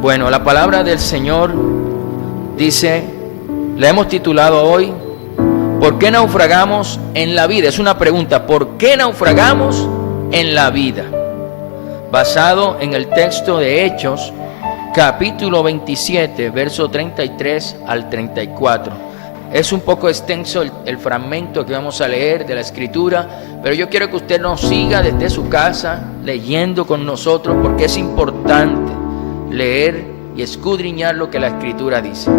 Bueno, la palabra del Señor dice, la hemos titulado hoy, ¿por qué naufragamos en la vida? Es una pregunta, ¿por qué naufragamos en la vida? Basado en el texto de Hechos, capítulo 27, verso 33 al 34. Es un poco extenso el fragmento que vamos a leer de la Escritura, pero yo quiero que usted nos siga desde su casa leyendo con nosotros, porque es importante leer y escudriñar lo que la Escritura dice.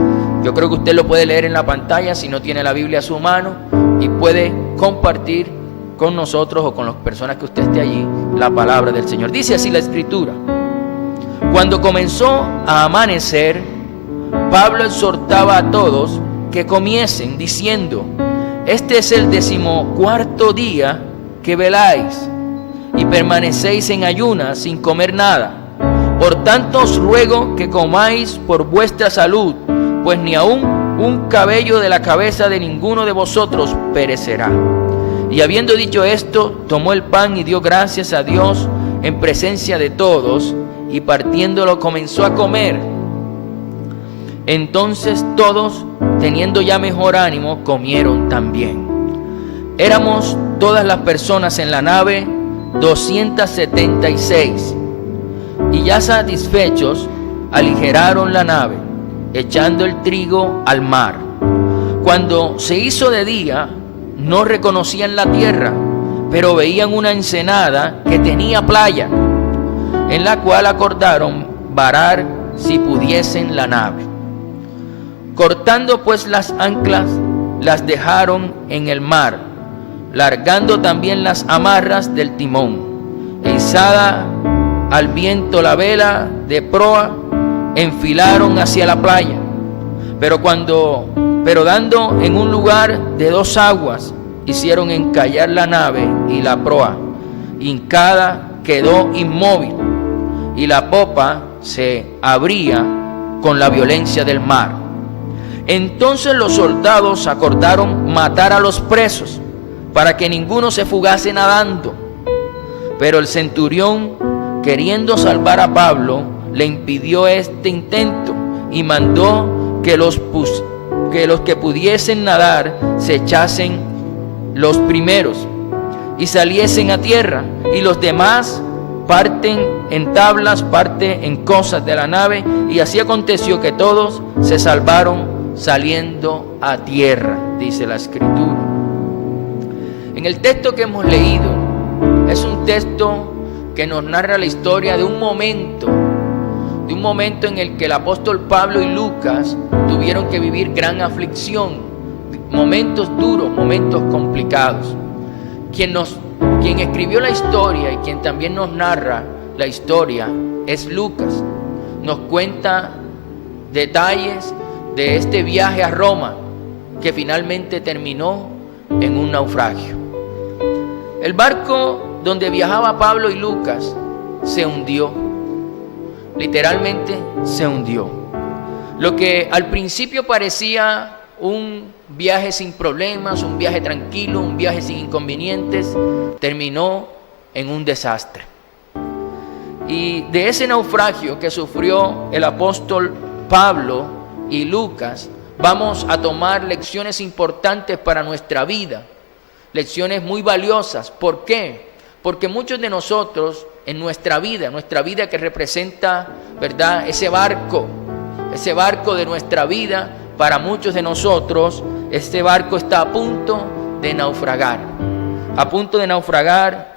Yo creo que usted lo puede leer en la pantalla si no tiene la Biblia a su mano, y puede compartir con nosotros o con las personas que usted esté allí la palabra del Señor. Dice así la Escritura: cuando comenzó a amanecer, Pablo exhortaba a todos que comiesen, diciendo: este es el 14º día que veláis y permanecéis en ayunas sin comer nada. Por tanto os ruego que comáis por vuestra salud, pues ni aun un cabello de la cabeza de ninguno de vosotros perecerá. Y habiendo dicho esto, tomó el pan y dio gracias a Dios en presencia de todos, y partiéndolo comenzó a comer. Entonces todos, teniendo ya mejor ánimo, comieron también. Éramos todas las personas en la nave 276, y ya satisfechos aligeraron la nave, echando el trigo al mar. Cuando se hizo de día, no reconocían la tierra, pero veían una ensenada que tenía playa, en la cual acordaron varar si pudiesen la nave. Cortando pues las anclas, las dejaron en el mar, largando también las amarras del timón. E izada al viento la vela de proa, enfilaron hacia la playa. Pero dando en un lugar de 2 aguas, hicieron encallar la nave, y la proa, hincada, quedó inmóvil, y la popa se abría con la violencia del mar. Entonces los soldados acordaron matar a los presos, para que ninguno se fugase nadando. Pero el centurión, queriendo salvar a Pablo, le impidió este intento, y mandó que los que pudiesen nadar se echasen los primeros y saliesen a tierra, y los demás parten en tablas, parte en cosas de la nave. Y así aconteció que todos se salvaron saliendo a tierra, dice la Escritura. En el texto que hemos leído, es un texto que nos narra la historia de un momento en el que el apóstol Pablo y Lucas tuvieron que vivir gran aflicción, momentos duros, momentos complicados. Quien escribió la historia y quien también nos narra la historia es Lucas. Nos cuenta detalles de este viaje a Roma, que finalmente terminó en un naufragio. El barco donde viajaba Pablo y Lucas se hundió, literalmente se hundió. Lo que al principio parecía un viaje sin problemas, un viaje tranquilo, un viaje sin inconvenientes, terminó en un desastre. Y de ese naufragio que sufrió el apóstol Pablo y Lucas, vamos a tomar lecciones importantes para nuestra vida, lecciones muy valiosas. ¿Por qué? Porque muchos de nosotros en nuestra vida que representa, ¿verdad?, ese barco de nuestra vida, para muchos de nosotros este barco está a punto de naufragar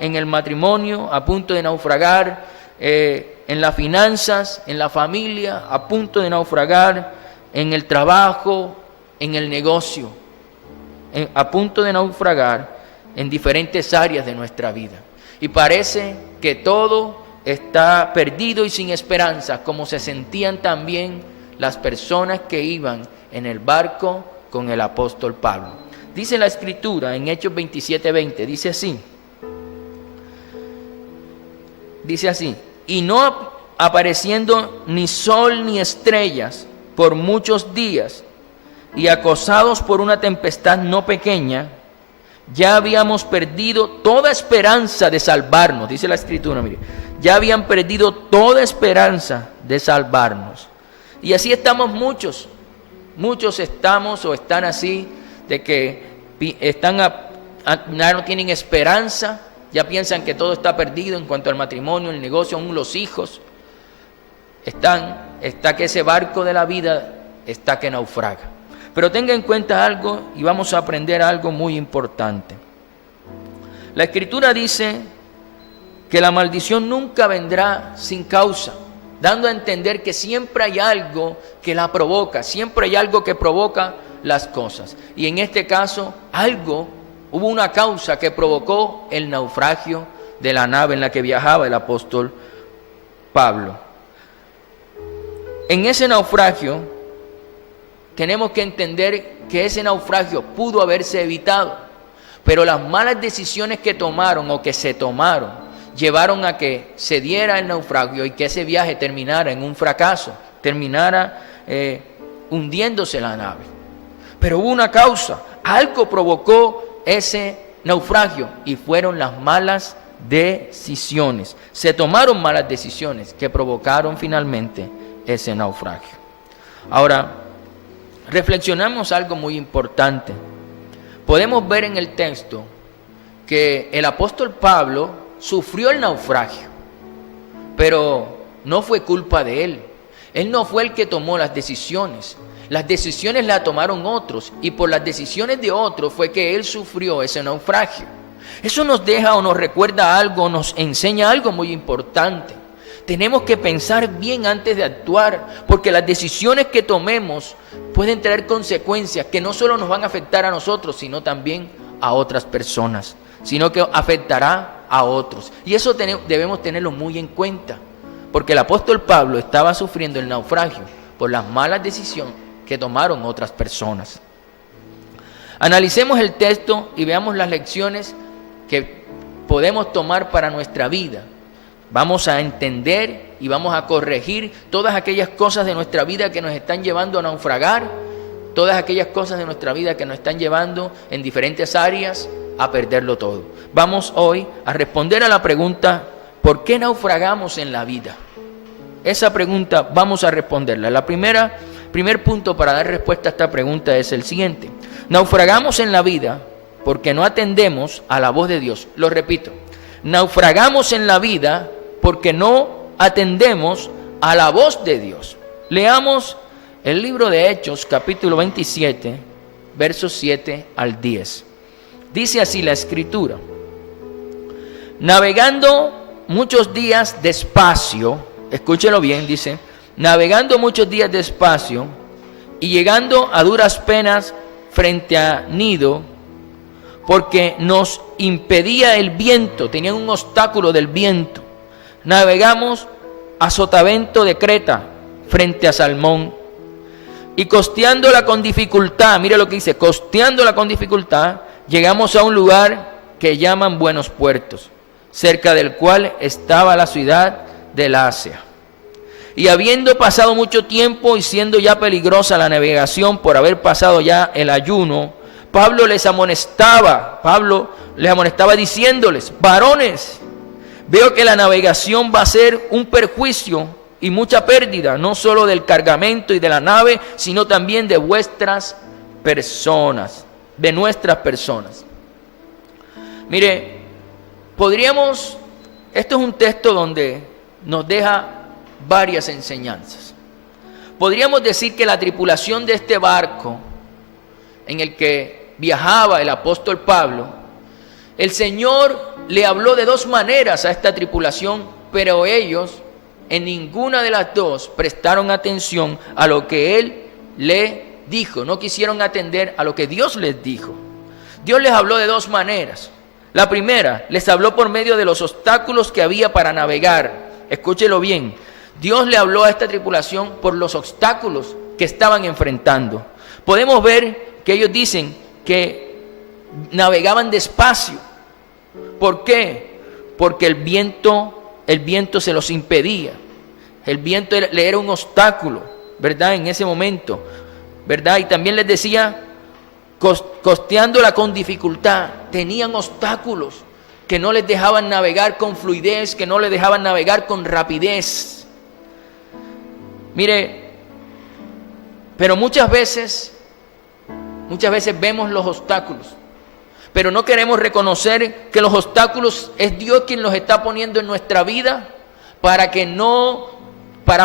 en el matrimonio, a punto de naufragar en las finanzas, en la familia, a punto de naufragar en el trabajo, en el negocio, a punto de naufragar en diferentes áreas de nuestra vida. Y parece que todo está perdido y sin esperanza, como se sentían también las personas que iban en el barco con el apóstol Pablo. Dice la Escritura en Hechos 27:20, dice así: y no apareciendo ni sol ni estrellas por muchos días, y acosados por una tempestad no pequeña, ya habíamos perdido toda esperanza de salvarnos. Dice la Escritura, mire, ya habían perdido toda esperanza de salvarnos. Y así estamos muchos estamos o están así, de que ya no tienen esperanza, ya piensan que todo está perdido en cuanto al matrimonio, el negocio, aún los hijos. Está que ese barco de la vida está que naufraga. Pero tenga en cuenta algo y vamos a aprender algo muy importante. La Escritura dice que la maldición nunca vendrá sin causa, dando a entender que siempre hay algo que la provoca, siempre hay algo que provoca las cosas. Y en este caso, hubo una causa que provocó el naufragio de la nave en la que viajaba el apóstol Pablo. En ese naufragio, tenemos que entender que ese naufragio pudo haberse evitado, pero las malas decisiones que tomaron o que se tomaron llevaron a que se diera el naufragio y que ese viaje terminara en un fracaso, terminara hundiéndose la nave. Pero hubo una causa, algo provocó ese naufragio y fueron las malas decisiones. Se tomaron malas decisiones que provocaron finalmente ese naufragio. Ahora, reflexionamos algo muy importante. Podemos ver en el texto que el apóstol Pablo sufrió el naufragio, pero no fue culpa de él. Él no fue el que tomó las decisiones. Las decisiones las tomaron otros, y por las decisiones de otros fue que él sufrió ese naufragio. Eso nos deja o nos recuerda algo, nos enseña algo muy importante. Tenemos que pensar bien antes de actuar, porque las decisiones que tomemos pueden traer consecuencias que no solo nos van a afectar a nosotros, sino también a otras personas, sino que afectará a otros. Y eso debemos tenerlo muy en cuenta, porque el apóstol Pablo estaba sufriendo el naufragio por las malas decisiones que tomaron otras personas. Analicemos el texto y veamos las lecciones que podemos tomar para nuestra vida. Vamos a entender y vamos a corregir todas aquellas cosas de nuestra vida que nos están llevando a naufragar, todas aquellas cosas de nuestra vida que nos están llevando en diferentes áreas a perderlo todo. Vamos hoy a responder a la pregunta: ¿por qué naufragamos en la vida? Esa pregunta vamos a responderla. Primer punto para dar respuesta a esta pregunta es el siguiente: naufragamos en la vida porque no atendemos a la voz de Dios. Lo repito, naufragamos en la vida porque no atendemos a la voz de Dios. Leamos el libro de Hechos, capítulo 27, versos 7 al 10. Dice así la Escritura: navegando muchos días despacio, escúchelo bien, dice, navegando muchos días despacio y llegando a duras penas frente a Nido, porque nos impedía el viento, tenían un obstáculo del viento. Navegamos a Sotavento de Creta, frente a Salmón, y costeándola con dificultad, mire lo que dice, costeándola con dificultad, llegamos a un lugar que llaman Buenos Puertos, cerca del cual estaba la ciudad de Lasea. Y habiendo pasado mucho tiempo y siendo ya peligrosa la navegación por haber pasado ya el ayuno, Pablo les amonestaba diciéndoles: varones, veo que la navegación va a ser un perjuicio y mucha pérdida, no solo del cargamento y de la nave, sino también de vuestras personas, de nuestras personas. Mire, esto es un texto donde nos deja varias enseñanzas. Podríamos decir que la tripulación de este barco en el que viajaba el apóstol Pablo, el Señor le habló de dos maneras a esta tripulación, pero ellos en ninguna de las dos prestaron atención a lo que Él le dijo, no quisieron atender a lo que Dios les dijo. Dios les habló de dos maneras. La primera, les habló por medio de los obstáculos que había para navegar. Escúchelo bien, Dios le habló a esta tripulación por los obstáculos que estaban enfrentando. Podemos ver que ellos dicen que navegaban despacio. ¿Por qué? Porque el viento se los impedía. El viento le era un obstáculo, ¿verdad? En ese momento, ¿verdad? Y también les decía, costeándola con dificultad, tenían obstáculos que no les dejaban navegar con fluidez, que no les dejaban navegar con rapidez. Mire, pero muchas veces vemos los obstáculos, pero no queremos reconocer que los obstáculos es Dios quien los está poniendo en nuestra vida para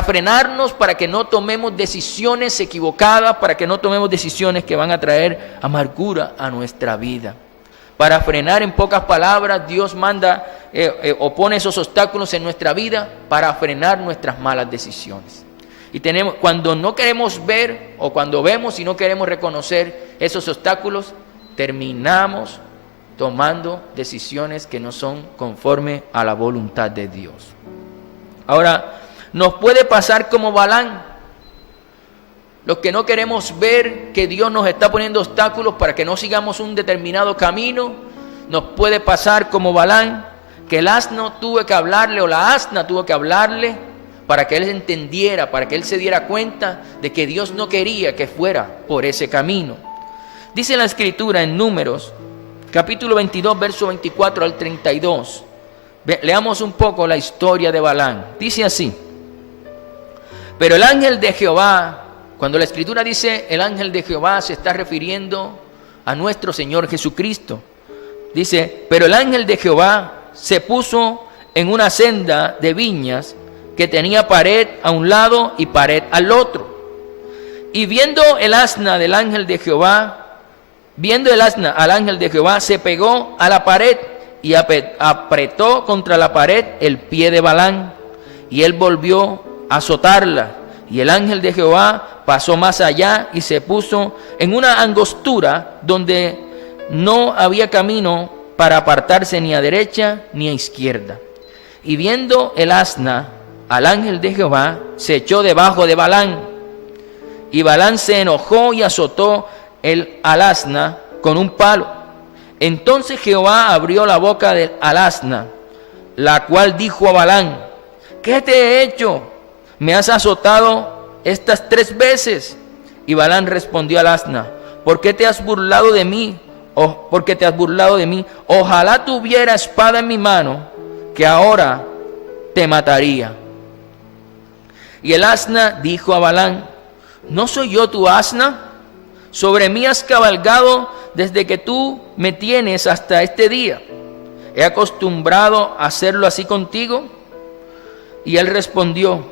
frenarnos, para que no tomemos decisiones equivocadas, para que no tomemos decisiones que van a traer amargura a nuestra vida. Para frenar, en pocas palabras, Dios manda o pone esos obstáculos en nuestra vida para frenar nuestras malas decisiones. Y cuando no queremos ver, o cuando vemos y no queremos reconocer esos obstáculos, terminamos tomando decisiones que no son conforme a la voluntad de Dios. Ahora, nos puede pasar como Balaam, los que no queremos ver que Dios nos está poniendo obstáculos para que no sigamos un determinado camino. Nos puede pasar como Balaam, que el asno tuvo que hablarle, o la asna tuvo que hablarle, para que él entendiera, para que él se diera cuenta de que Dios no quería que fuera por ese camino. Dice la Escritura en Números, capítulo 22, verso 24 al 32. Leamos un poco la historia de Balaam. Dice así: pero el ángel de Jehová, cuando la Escritura dice el ángel de Jehová, se está refiriendo a nuestro Señor Jesucristo. Dice, pero el ángel de Jehová se puso en una senda de viñas que tenía pared a un lado y pared al otro. Y viendo el asna al ángel de Jehová, se pegó a la pared y apretó contra la pared el pie de Balaam, y él volvió a azotarla. Y el ángel de Jehová pasó más allá y se puso en una angostura donde no había camino para apartarse ni a derecha ni a izquierda. Y viendo el asna al ángel de Jehová, se echó debajo de Balaam. Y Balaam se enojó y azotó al asna con un palo. Entonces Jehová abrió la boca al asna, la cual dijo a Balaam: ¿qué te he hecho? ¿Me has azotado estas 3 veces? Y Balaam respondió al asna: ¿por qué te has burlado de mí? Ojalá tuviera espada en mi mano, que ahora te mataría. Y el asna dijo a Balaam: ¿no soy yo tu asna? Sobre mí has cabalgado desde que tú me tienes hasta este día. ¿He acostumbrado a hacerlo así contigo? Y él respondió: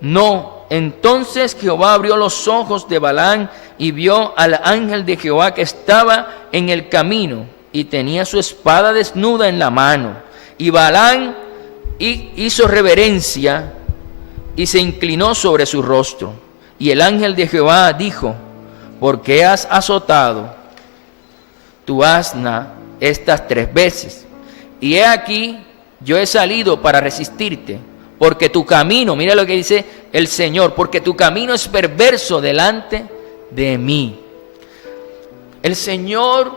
no. Entonces Jehová abrió los ojos de Balaam y vio al ángel de Jehová que estaba en el camino y tenía su espada desnuda en la mano. Y Balaam hizo reverencia y se inclinó sobre su rostro. Y el ángel de Jehová dijo: ¿por qué has azotado tu asna estas 3 veces? Y he aquí, yo he salido para resistirte, porque tu camino, mira lo que dice el Señor, porque tu camino es perverso delante de mí. El Señor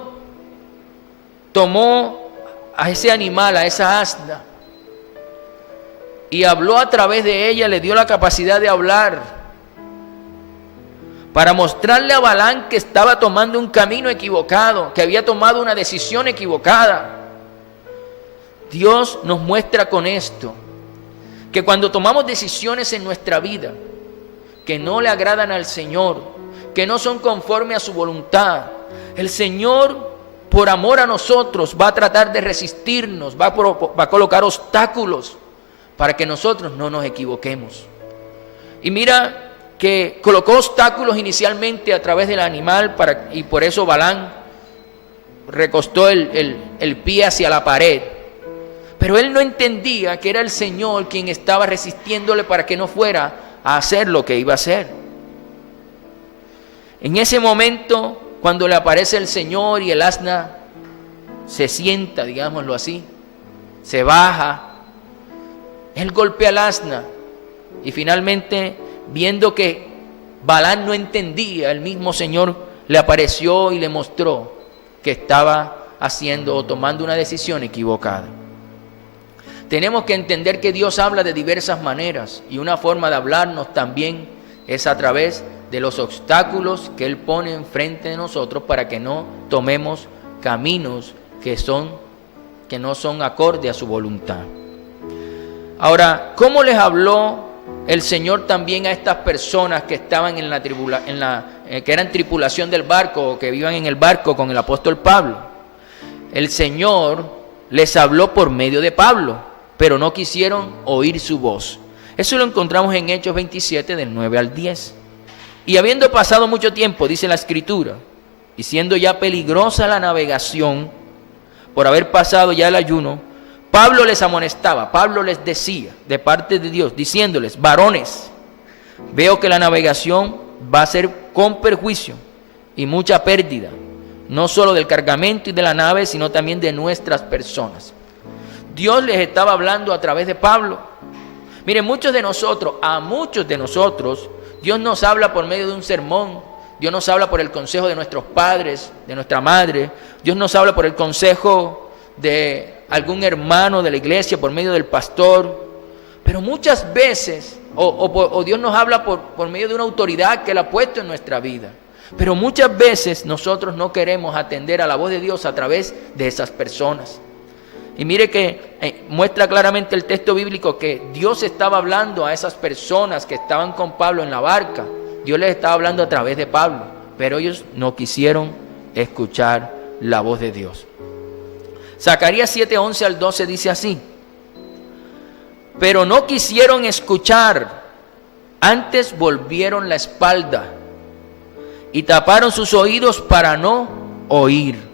tomó a ese animal, a esa asna, y habló a través de ella, le dio la capacidad de hablar, para mostrarle a Balaam que estaba tomando un camino equivocado, que había tomado una decisión equivocada. Dios nos muestra con esto que cuando tomamos decisiones en nuestra vida que no le agradan al Señor, que no son conforme a su voluntad, el Señor, por amor a nosotros, va a tratar de resistirnos, va a colocar obstáculos para que nosotros no nos equivoquemos. Y mira que colocó obstáculos inicialmente a través del animal, y por eso Balaam recostó el pie hacia la pared. Pero él no entendía que era el Señor quien estaba resistiéndole para que no fuera a hacer lo que iba a hacer. En ese momento, cuando le aparece el Señor y el asna se sienta, digámoslo así, se baja, él golpea al asna y finalmente, viendo que Balaam no entendía, el mismo Señor le apareció y le mostró que estaba haciendo o tomando una decisión equivocada. Tenemos que entender que Dios habla de diversas maneras, y una forma de hablarnos también es a través de los obstáculos que Él pone enfrente de nosotros para que no tomemos caminos que son que no son acorde a su voluntad. Ahora, ¿cómo les habló el Señor también a estas personas que estaban que eran tripulación del barco, o que vivían en el barco con el apóstol Pablo? El Señor les habló por medio de Pablo, pero no quisieron oír su voz. Eso lo encontramos en Hechos 27, del 9 al 10. Y habiendo pasado mucho tiempo, dice la Escritura, y siendo ya peligrosa la navegación, por haber pasado ya el ayuno, Pablo les amonestaba, Pablo les decía, de parte de Dios, diciéndoles: varones, veo que la navegación va a ser con perjuicio y mucha pérdida, no solo del cargamento y de la nave, sino también de nuestras personas. Dios les estaba hablando a través de Pablo. Miren, a muchos de nosotros, Dios nos habla por medio de un sermón, Dios nos habla por el consejo de nuestros padres, de nuestra madre, Dios nos habla por el consejo de algún hermano de la iglesia, por medio del pastor, pero muchas veces, o Dios nos habla por medio de una autoridad que Él ha puesto en nuestra vida, pero muchas veces nosotros no queremos atender a la voz de Dios a través de esas personas. Y mire que muestra claramente el texto bíblico que Dios estaba hablando a esas personas que estaban con Pablo en la barca. Dios les estaba hablando a través de Pablo, pero ellos no quisieron escuchar la voz de Dios. Zacarías 7, 11 al 12 dice así: pero no quisieron escuchar, antes volvieron la espalda y taparon sus oídos para no oír.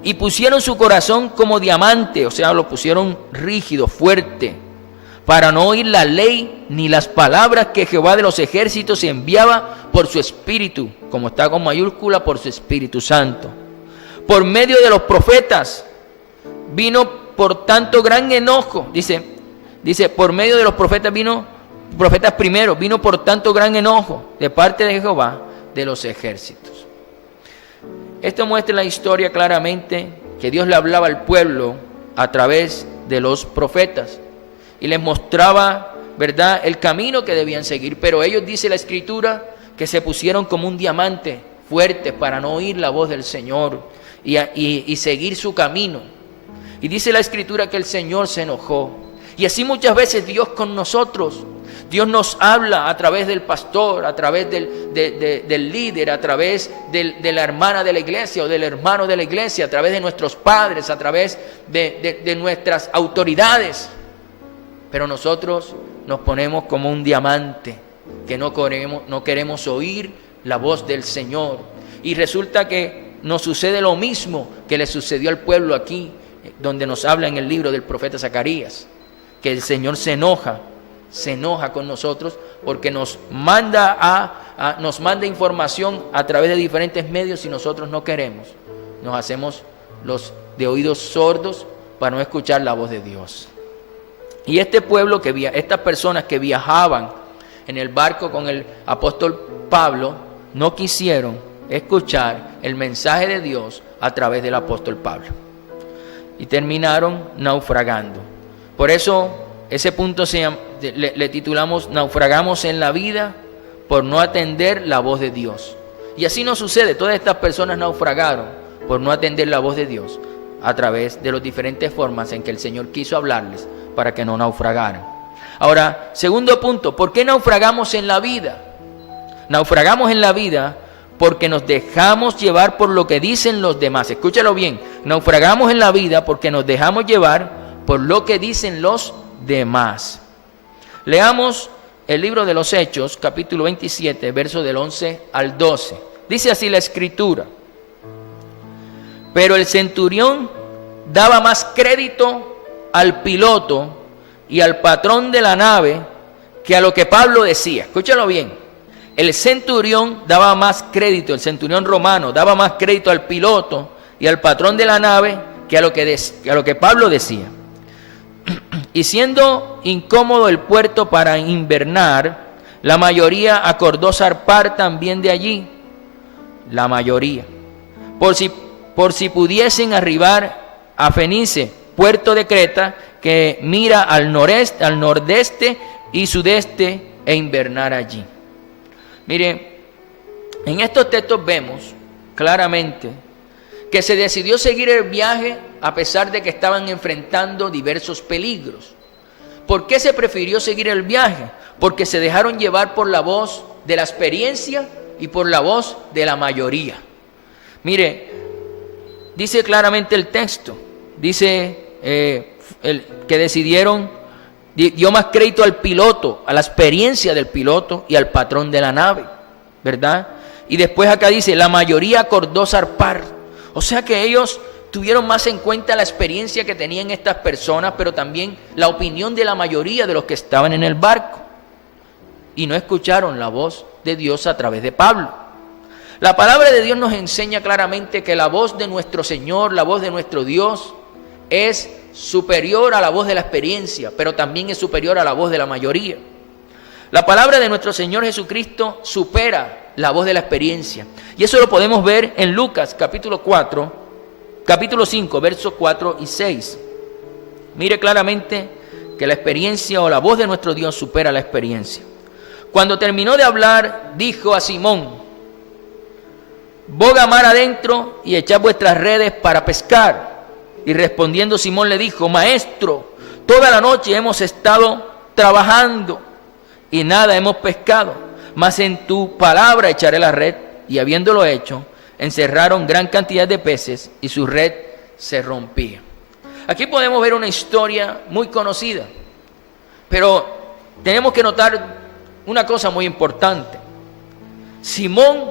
Y pusieron su corazón como diamante, o sea, lo pusieron rígido, fuerte, para no oír la ley ni las palabras que Jehová de los ejércitos enviaba por su Espíritu, como está con mayúscula, por su Espíritu Santo. Por medio de los profetas vino por tanto gran enojo, dice, por medio de los profetas primero, vino por tanto gran enojo de parte de Jehová de los ejércitos. Esto muestra la historia claramente que Dios le hablaba al pueblo a través de los profetas y les mostraba, ¿verdad?, el camino que debían seguir, pero ellos, dice la Escritura, que se pusieron como un diamante fuerte para no oír la voz del Señor y seguir su camino. Y dice la Escritura que el Señor se enojó. Y así muchas veces Dios con nosotros. Dios nos habla a través del pastor, a través del líder, a través de la hermana de la iglesia o del hermano de la iglesia, a través de nuestros padres, a través de nuestras autoridades. Pero nosotros nos ponemos como un diamante que no queremos oír la voz del Señor. Y resulta que nos sucede lo mismo que le sucedió al pueblo aquí, donde nos habla en el libro del profeta Zacarías, que el Señor se enoja con nosotros porque nos manda información a través de diferentes medios y nosotros no queremos. Nos hacemos los de oídos sordos para no escuchar la voz de Dios. Y este pueblo, estas personas que viajaban en el barco con el apóstol Pablo, no quisieron escuchar el mensaje de Dios a través del apóstol Pablo. Y terminaron naufragando. Por eso ese punto le titulamos "Naufragamos en la vida por no atender la voz de Dios". Y así nos sucede, todas estas personas naufragaron por no atender la voz de Dios a través de las diferentes formas en que el Señor quiso hablarles para que no naufragaran. Ahora, segundo punto, ¿por qué naufragamos en la vida? Naufragamos en la vida porque nos dejamos llevar por lo que dicen los demás. Escúchalo bien, naufragamos en la vida porque nos dejamos llevar por lo que dicen los demás. Leamos el libro de los Hechos, capítulo 27, versos del 11 al 12. Dice así la Escritura: pero el centurión daba más crédito al piloto y al patrón de la nave que a lo que Pablo decía. Escúchalo bien. El centurión daba más crédito, el centurión romano daba más crédito al piloto y al patrón de la nave que a lo que Pablo decía. Y siendo incómodo el puerto para invernar, la mayoría acordó zarpar también de allí. La mayoría. Por si pudiesen arribar a Fenice, puerto de Creta, que mira al noreste, al nordeste y sudeste, e invernar allí. Mire, en estos textos vemos claramente que se decidió seguir el viaje a pesar de que estaban enfrentando diversos peligros. ¿Por qué se prefirió seguir el viaje? Porque se dejaron llevar por la voz de la experiencia y por la voz de la mayoría. Mire, dice claramente el texto, dice que decidieron, dio más crédito al piloto, a la experiencia del piloto y al patrón de la nave, ¿verdad? Y después acá dice, la mayoría acordó zarpar. O sea que ellos tuvieron más en cuenta la experiencia que tenían estas personas, pero también la opinión de la mayoría de los que estaban en el barco. Y no escucharon la voz de Dios a través de Pablo. La palabra de Dios nos enseña claramente que la voz de nuestro Señor, la voz de nuestro Dios, es superior a la voz de la experiencia, pero también es superior a la voz de la mayoría. La palabra de nuestro Señor Jesucristo supera la voz de la experiencia. Y eso lo podemos ver en Lucas capítulo 5, versos 4 y 6. Mire claramente que la experiencia o la voz de nuestro Dios supera la experiencia. Cuando terminó de hablar, dijo a Simón: boga mar adentro y echad vuestras redes para pescar. Y respondiendo Simón le dijo: Maestro, toda la noche hemos estado trabajando y nada hemos pescado, mas en tu palabra echaré la red. Y habiéndolo hecho, encerraron gran cantidad de peces y su red se rompía. Aquí podemos ver una historia muy conocida, pero tenemos que notar una cosa muy importante. Simón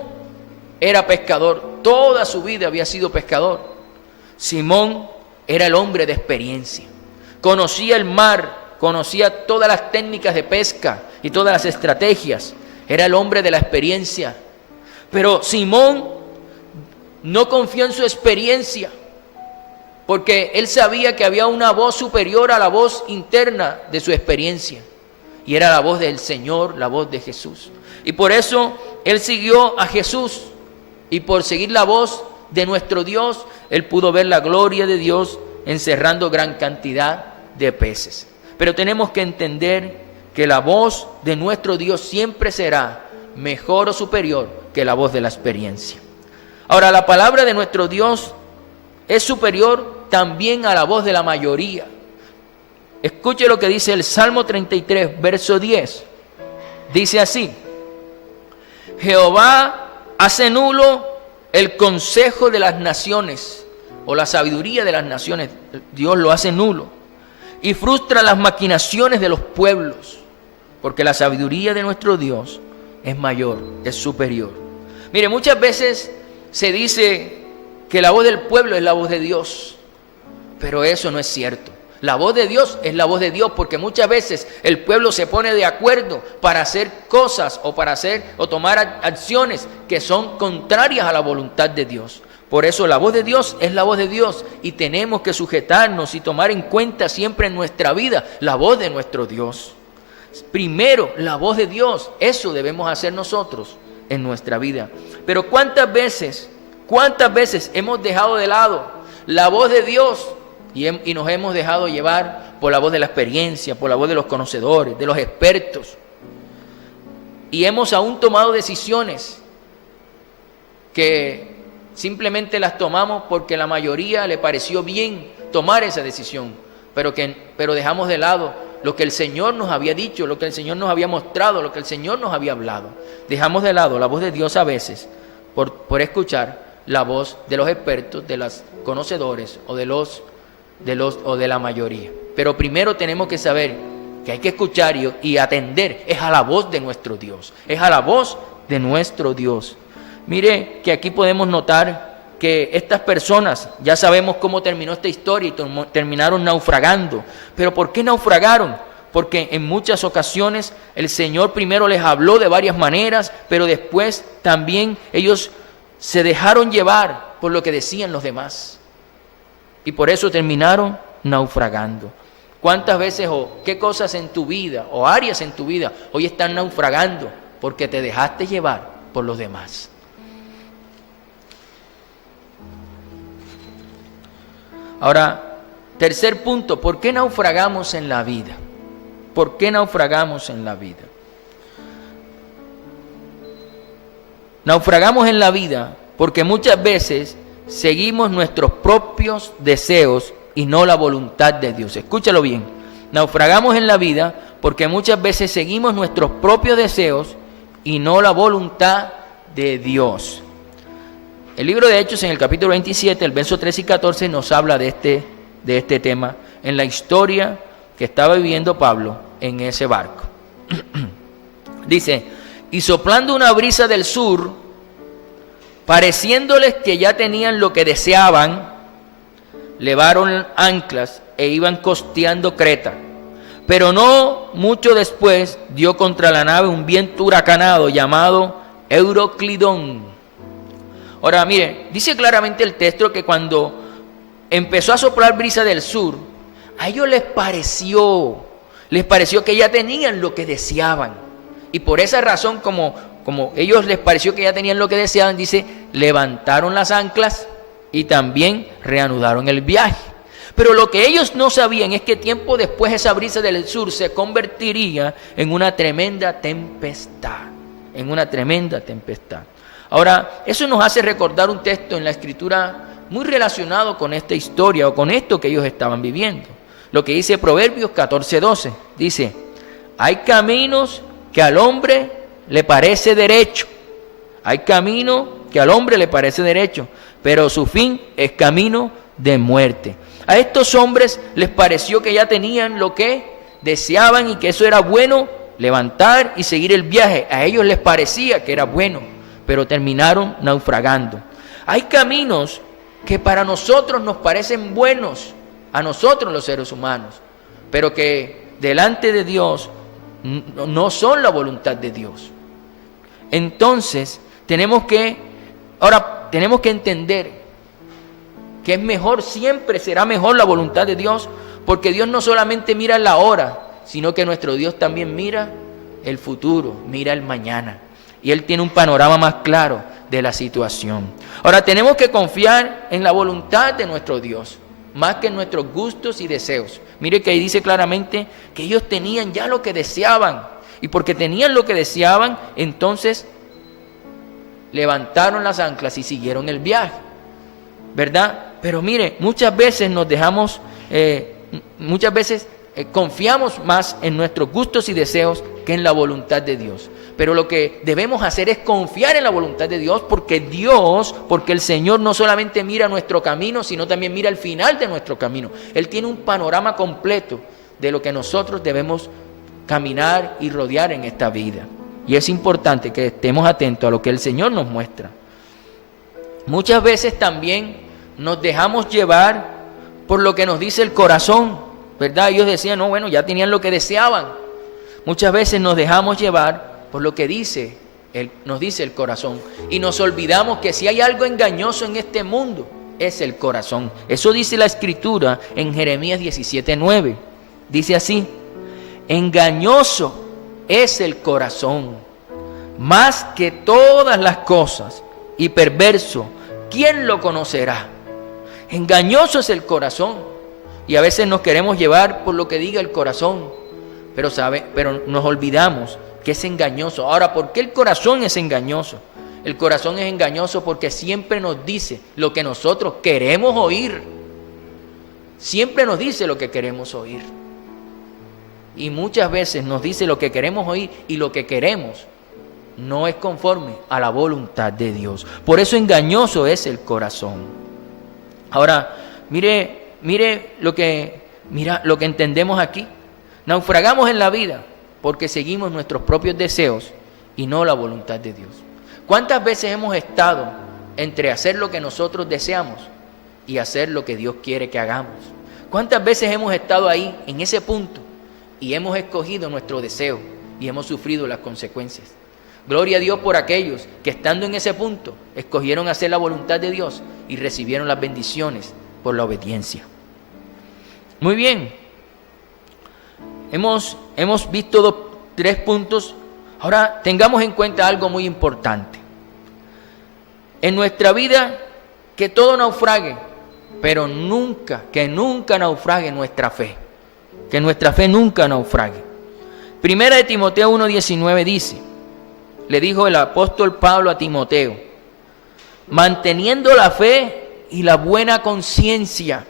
era pescador, toda su vida había sido pescador. Simón era el hombre de experiencia, conocía el mar, conocía todas las técnicas de pesca y todas las estrategias, era el hombre de la experiencia. Pero Simón no confió en su experiencia, porque él sabía que había una voz superior a la voz interna de su experiencia, y era la voz del Señor, la voz de Jesús. Y por eso él siguió a Jesús, y por seguir la voz de nuestro Dios, él pudo ver la gloria de Dios encerrando gran cantidad de peces. Pero tenemos que entender que la voz de nuestro Dios siempre será mejor o superior que la voz de la experiencia. Ahora, la palabra de nuestro Dios es superior también a la voz de la mayoría. Escuche lo que dice el Salmo 33, verso 10. Dice así: Jehová hace nulo el consejo de las naciones, o la sabiduría de las naciones. Dios lo hace nulo y frustra las maquinaciones de los pueblos, porque la sabiduría de nuestro Dios es mayor, es superior. Mire, muchas veces se dice que la voz del pueblo es la voz de Dios, pero eso no es cierto. La voz de Dios es la voz de Dios, porque muchas veces el pueblo se pone de acuerdo para hacer cosas o tomar acciones que son contrarias a la voluntad de Dios. Por eso la voz de Dios es la voz de Dios, y tenemos que sujetarnos y tomar en cuenta siempre en nuestra vida la voz de nuestro Dios. Primero, la voz de Dios, eso debemos hacer nosotros en nuestra vida. Pero ¿cuántas veces hemos dejado de lado la voz de Dios y nos hemos dejado llevar por la voz de la experiencia, por la voz de los conocedores, de los expertos? Y hemos aún tomado decisiones que simplemente las tomamos porque la mayoría le pareció bien tomar esa decisión, pero dejamos de lado lo que el Señor nos había dicho, lo que el Señor nos había mostrado, lo que el Señor nos había hablado. Dejamos de lado la voz de Dios a veces por escuchar la voz de los expertos, de los conocedores o de la mayoría. Pero primero tenemos que saber que hay que escuchar y atender es a la voz de nuestro Dios, es a la voz de nuestro Dios. Mire que aquí podemos notar que estas personas, ya sabemos cómo terminó esta historia, y terminaron naufragando. ¿Pero por qué naufragaron? Porque en muchas ocasiones el Señor primero les habló de varias maneras, pero después también ellos se dejaron llevar por lo que decían los demás, y por eso terminaron naufragando. ¿Cuántas veces o qué cosas en tu vida o áreas en tu vida hoy están naufragando porque te dejaste llevar por los demás? Ahora, tercer punto, ¿por qué naufragamos en la vida? ¿Por qué naufragamos en la vida? Naufragamos en la vida porque muchas veces seguimos nuestros propios deseos y no la voluntad de Dios. Escúchalo bien. Naufragamos en la vida porque muchas veces seguimos nuestros propios deseos y no la voluntad de Dios. El libro de Hechos, en el capítulo 27, el verso 13 y 14, nos habla de este tema en la historia que estaba viviendo Pablo en ese barco. Dice: y soplando una brisa del sur, pareciéndoles que ya tenían lo que deseaban, levaron anclas e iban costeando Creta. Pero no mucho después dio contra la nave un viento huracanado llamado Euroclidón. Ahora mire, dice claramente el texto que cuando empezó a soplar brisa del sur, a ellos les pareció que ya tenían lo que deseaban. Y por esa razón, como ellos les pareció que ya tenían lo que deseaban, dice, levantaron las anclas y también reanudaron el viaje. Pero lo que ellos no sabían es que tiempo después esa brisa del sur se convertiría en una tremenda tempestad. Ahora, eso nos hace recordar un texto en la Escritura muy relacionado con esta historia o con esto que ellos estaban viviendo. Lo que dice Proverbios 14:12, dice: hay caminos que al hombre le parece derecho. Hay camino que al hombre le parece derecho, pero su fin es camino de muerte. A estos hombres les pareció que ya tenían lo que deseaban y que eso era bueno, levantar y seguir el viaje. A ellos les parecía que era bueno, pero terminaron naufragando. Hay caminos que para nosotros nos parecen buenos, a nosotros los seres humanos, pero que delante de Dios no son la voluntad de Dios. Entonces tenemos que entender que es mejor, siempre será mejor la voluntad de Dios, porque Dios no solamente mira la hora, sino que nuestro Dios también mira el futuro, mira el mañana, y Él tiene un panorama más claro de la situación. Ahora tenemos que confiar en la voluntad de nuestro Dios, más que en nuestros gustos y deseos. Mire que ahí dice claramente que ellos tenían ya lo que deseaban, y porque tenían lo que deseaban, entonces levantaron las anclas y siguieron el viaje, ¿verdad? Pero mire, muchas veces confiamos más en nuestros gustos y deseos que en la voluntad de Dios. Pero lo que debemos hacer es confiar en la voluntad de Dios, porque el Señor no solamente mira nuestro camino, sino también mira el final de nuestro camino. Él tiene un panorama completo de lo que nosotros debemos caminar y rodear en esta vida. Y es importante que estemos atentos a lo que el Señor nos muestra. Muchas veces también nos dejamos llevar por lo que nos dice el corazón, ¿verdad? Ellos decían, no, bueno, ya tenían lo que deseaban. Muchas veces nos dejamos llevar por lo que nos dice el corazón, y nos olvidamos que si hay algo engañoso en este mundo, es el corazón. Eso dice la Escritura en Jeremías 17:9. Dice así: engañoso es el corazón, más que todas las cosas, y perverso, ¿quién lo conocerá? Engañoso es el corazón, y a veces nos queremos llevar por lo que diga el corazón, pero nos olvidamos que es engañoso. Ahora, ¿por qué el corazón es engañoso? El corazón es engañoso porque siempre nos dice lo que nosotros queremos oír. Siempre nos dice lo que queremos oír. Y muchas veces nos dice lo que queremos oír, y lo que queremos no es conforme a la voluntad de Dios. Por eso engañoso es el corazón. Ahora, mire lo que entendemos aquí. Naufragamos en la vida porque seguimos nuestros propios deseos y no la voluntad de Dios. ¿Cuántas veces hemos estado entre hacer lo que nosotros deseamos y hacer lo que Dios quiere que hagamos? ¿Cuántas veces hemos estado ahí, en ese punto, y hemos escogido nuestro deseo y hemos sufrido las consecuencias? Gloria a Dios por aquellos que, estando en ese punto, escogieron hacer la voluntad de Dios y recibieron las bendiciones por la obediencia. Muy bien. Hemos visto 3 puntos. Ahora tengamos en cuenta algo muy importante. En nuestra vida, que todo naufrague, pero que nunca naufrague nuestra fe. Que nuestra fe nunca naufrague. Primera de Timoteo 1:19 dice, le dijo el apóstol Pablo a Timoteo: manteniendo la fe y la buena conciencia,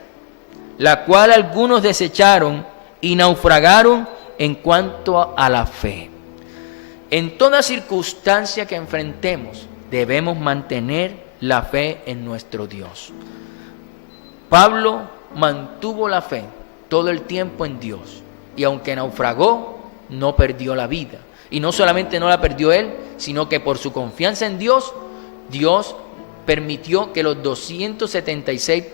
la cual algunos desecharon y naufragaron en cuanto a la fe. En toda circunstancia que enfrentemos, debemos mantener la fe en nuestro Dios. Pablo mantuvo la fe todo el tiempo en Dios, y aunque naufragó, no perdió la vida. Y no solamente no la perdió él, sino que por su confianza en Dios, Dios permitió que los 276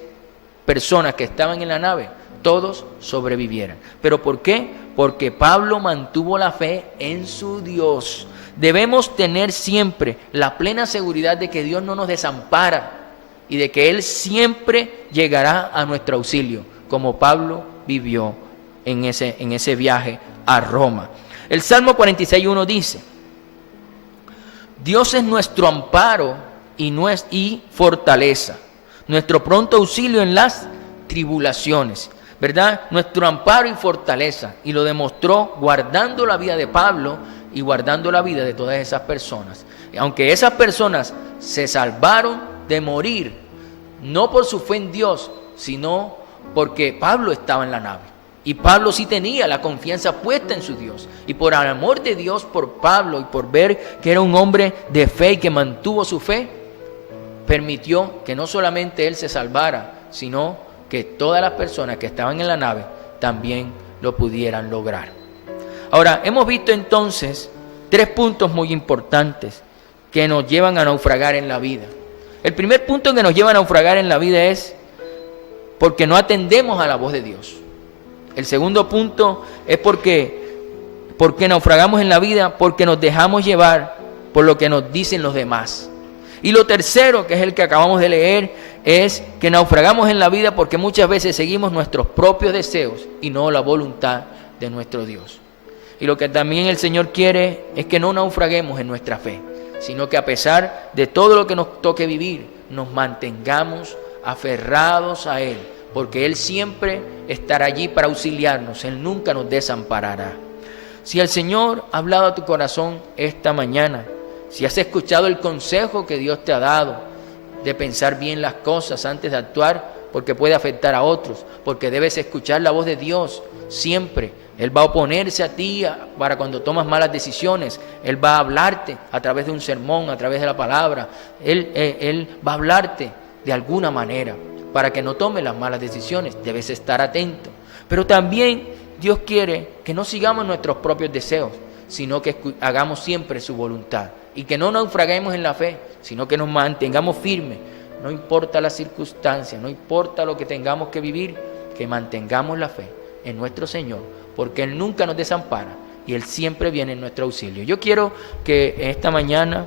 personas que estaban en la nave, todos sobrevivieran. ¿Pero por qué? Porque Pablo mantuvo la fe en su Dios. Debemos tener siempre la plena seguridad de que Dios no nos desampara y de que Él siempre llegará a nuestro auxilio, como Pablo vivió en ese viaje a Roma. El Salmo 46:1 dice: Dios es nuestro amparo y fortaleza, nuestro pronto auxilio en las tribulaciones. ¿Verdad? Nuestro amparo y fortaleza. Y lo demostró guardando la vida de Pablo y guardando la vida de todas esas personas. Aunque esas personas se salvaron de morir, no por su fe en Dios, sino porque Pablo estaba en la nave. Y Pablo sí tenía la confianza puesta en su Dios. Y por el amor de Dios por Pablo y por ver que era un hombre de fe y que mantuvo su fe, permitió que no solamente él se salvara, sino que todas las personas que estaban en la nave también lo pudieran lograr. Ahora, hemos visto entonces 3 puntos muy importantes que nos llevan a naufragar en la vida. El primer punto que nos lleva a naufragar en la vida es porque no atendemos a la voz de Dios. El segundo punto es porque naufragamos en la vida, porque nos dejamos llevar por lo que nos dicen los demás. Y lo tercero, que es el que acabamos de leer, es que naufragamos en la vida porque muchas veces seguimos nuestros propios deseos y no la voluntad de nuestro Dios. Y lo que también el Señor quiere es que no naufraguemos en nuestra fe, sino que a pesar de todo lo que nos toque vivir, nos mantengamos aferrados a Él, porque Él siempre estará allí para auxiliarnos, Él nunca nos desamparará. Si el Señor ha hablado a tu corazón esta mañana, si has escuchado el consejo que Dios te ha dado de pensar bien las cosas antes de actuar, porque puede afectar a otros, porque debes escuchar la voz de Dios siempre. Él va a oponerse a ti para cuando tomas malas decisiones. Él va a hablarte a través de un sermón, a través de la palabra. Él va a hablarte de alguna manera para que no tomes las malas decisiones. Debes estar atento. Pero también Dios quiere que no sigamos nuestros propios deseos, sino que hagamos siempre su voluntad. Y que no naufraguemos en la fe, sino que nos mantengamos firmes. No importa las circunstancias, no importa lo que tengamos que vivir, que mantengamos la fe en nuestro Señor, porque Él nunca nos desampara y Él siempre viene en nuestro auxilio. Yo quiero que esta mañana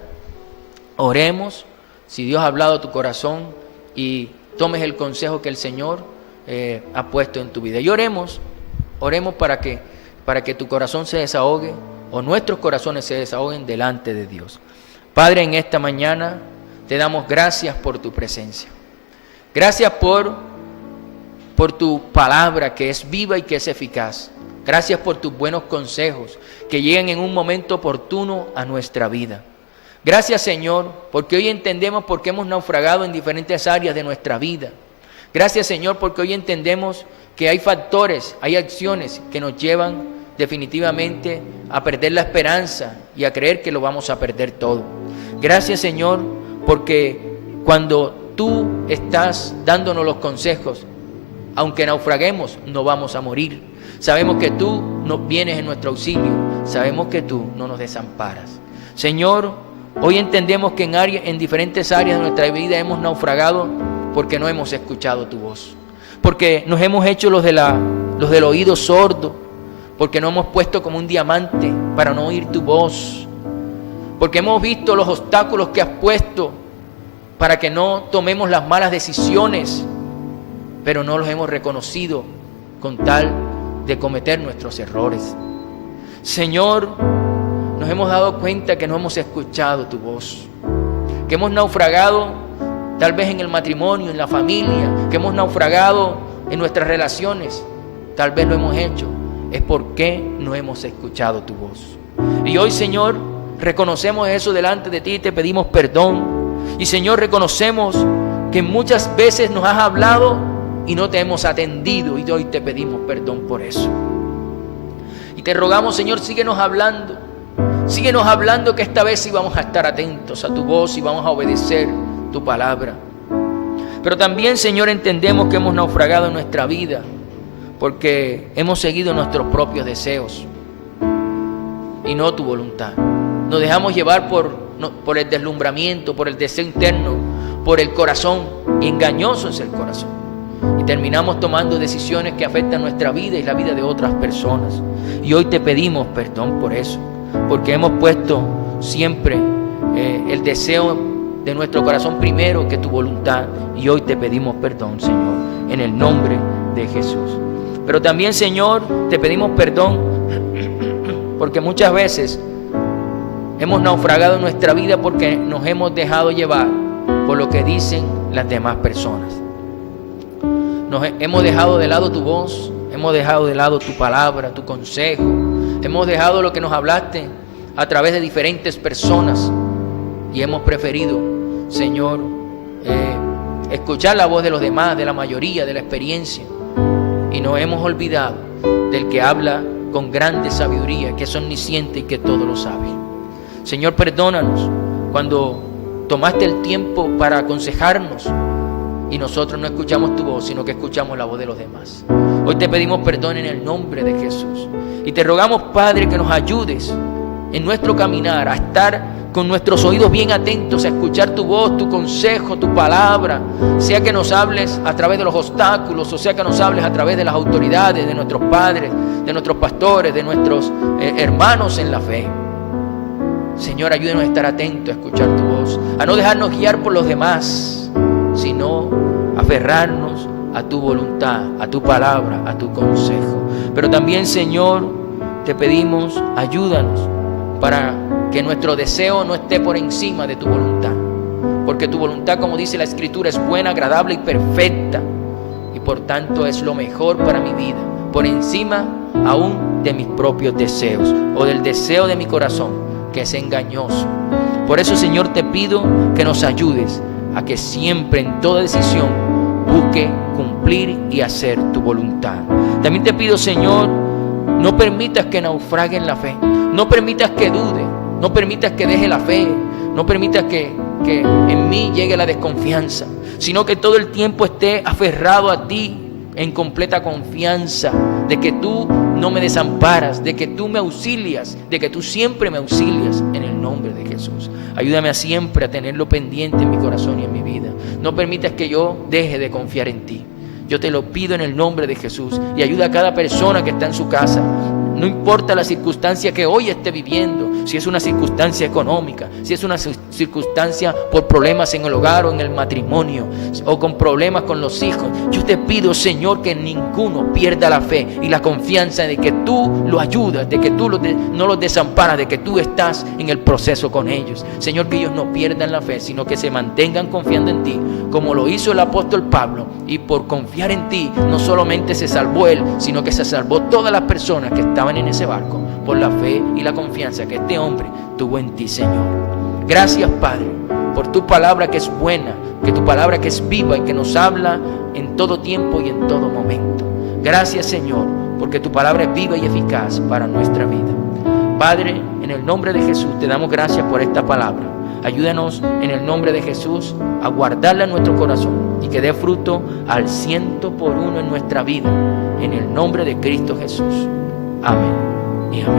oremos, si Dios ha hablado a tu corazón, y tomes el consejo que el Señor ha puesto en tu vida. Y oremos para que tu corazón se desahogue, o nuestros corazones se desahoguen delante de Dios. Padre, en esta mañana te damos gracias por tu presencia. Gracias por tu palabra que es viva y que es eficaz. Gracias por tus buenos consejos que llegan en un momento oportuno a nuestra vida. Gracias, Señor, porque hoy entendemos por qué hemos naufragado en diferentes áreas de nuestra vida. Gracias, Señor, porque hoy entendemos que hay factores, hay acciones que nos llevan definitivamente a perder la esperanza y a creer que lo vamos a perder todo. Gracias, Señor, porque cuando tú estás dándonos los consejos, aunque naufraguemos, no vamos a morir. Sabemos que tú nos vienes en nuestro auxilio, sabemos que tú no nos desamparas. Señor, hoy entendemos que en diferentes áreas de nuestra vida hemos naufragado porque no hemos escuchado tu voz, porque nos hemos hecho los del oído sordo, porque no hemos puesto como un diamante para no oír tu voz, porque hemos visto los obstáculos que has puesto para que no tomemos las malas decisiones, pero no los hemos reconocido con tal de cometer nuestros errores. Señor, nos hemos dado cuenta que no hemos escuchado tu voz, que hemos naufragado tal vez en el matrimonio, en la familia, que hemos naufragado en nuestras relaciones. Tal vez lo hemos hecho, es porque no hemos escuchado tu voz. Y hoy, Señor, reconocemos eso delante de ti y te pedimos perdón. Y, Señor, reconocemos que muchas veces nos has hablado y no te hemos atendido, y hoy te pedimos perdón por eso. Y te rogamos, Señor, síguenos hablando, que esta vez sí vamos a estar atentos a tu voz y vamos a obedecer tu palabra. Pero también, Señor, entendemos que hemos naufragado en nuestra vida porque hemos seguido nuestros propios deseos y no tu voluntad. Nos dejamos llevar por el deslumbramiento, por el deseo interno, por el corazón, y engañoso es el corazón. Y terminamos tomando decisiones que afectan nuestra vida y la vida de otras personas. Y hoy te pedimos perdón por eso, porque hemos puesto siempre el deseo de nuestro corazón primero que tu voluntad. Y hoy te pedimos perdón, Señor, en el nombre de Jesús. Pero también, Señor, te pedimos perdón porque muchas veces hemos naufragado en nuestra vida porque nos hemos dejado llevar por lo que dicen las demás personas. Hemos dejado de lado tu voz, hemos dejado de lado tu palabra, tu consejo, hemos dejado lo que nos hablaste a través de diferentes personas y hemos preferido, Señor, escuchar la voz de los demás, de la mayoría, de la experiencia, y nos hemos olvidado del que habla con grande sabiduría, que es omnisciente y que todo lo sabe. Señor, perdónanos cuando tomaste el tiempo para aconsejarnos y nosotros no escuchamos tu voz, sino que escuchamos la voz de los demás. Hoy te pedimos perdón en el nombre de Jesús y te rogamos, Padre, que nos ayudes en nuestro caminar a estar con nuestros oídos bien atentos a escuchar tu voz, tu consejo, tu palabra, sea que nos hables a través de los obstáculos, o sea que nos hables a través de las autoridades, de nuestros padres, de nuestros pastores, de nuestros hermanos en la fe. Señor, ayúdenos a estar atentos a escuchar tu voz, a no dejarnos guiar por los demás, sino aferrarnos a tu voluntad, a tu palabra, a tu consejo. Pero también, Señor, te pedimos, ayúdanos para que nuestro deseo no esté por encima de tu voluntad, porque tu voluntad, como dice la Escritura, es buena, agradable y perfecta, y por tanto es lo mejor para mi vida, por encima aún de mis propios deseos o del deseo de mi corazón, que es engañoso. Por eso, Señor, te pido que nos ayudes a que siempre, en toda decisión, busque cumplir y hacer tu voluntad. También te pido, Señor, no permitas que naufrague en la fe, no permitas que dude, no permitas que deje la fe, no permitas que en mí llegue la desconfianza, sino que todo el tiempo esté aferrado a ti en completa confianza de que tú no me desamparas, de que tú me auxilias, de que tú siempre me auxilias, en el nombre de Jesús. Ayúdame a siempre a tenerlo pendiente en mi corazón y en mi vida. No permitas que yo deje de confiar en ti. Yo te lo pido en el nombre de Jesús, y ayuda a cada persona que está en su casa. No importa la circunstancia que hoy esté viviendo, si es una circunstancia económica, si es una circunstancia por problemas en el hogar o en el matrimonio, o con problemas con los hijos. Yo te pido, Señor, que ninguno pierda la fe y la confianza de que tú lo ayudas, de que tú no los desamparas, de que tú estás en el proceso con ellos. Señor, que ellos no pierdan la fe, sino que se mantengan confiando en ti, como lo hizo el apóstol Pablo, y por confiar en ti, no solamente se salvó él, sino que se salvó todas las personas que estaban en ese barco, por la fe y la confianza que este hombre tuvo en ti, Señor. Gracias, Padre, por tu palabra que es buena, que tu palabra que es viva y que nos habla en todo tiempo y en todo momento. Gracias, Señor, porque tu palabra es viva y eficaz para nuestra vida. Padre, en el nombre de Jesús te damos gracias por esta palabra. Ayúdanos en el nombre de Jesús a guardarla en nuestro corazón y que dé fruto al 100% en nuestra vida, en el nombre de Cristo Jesús. Amén y amén.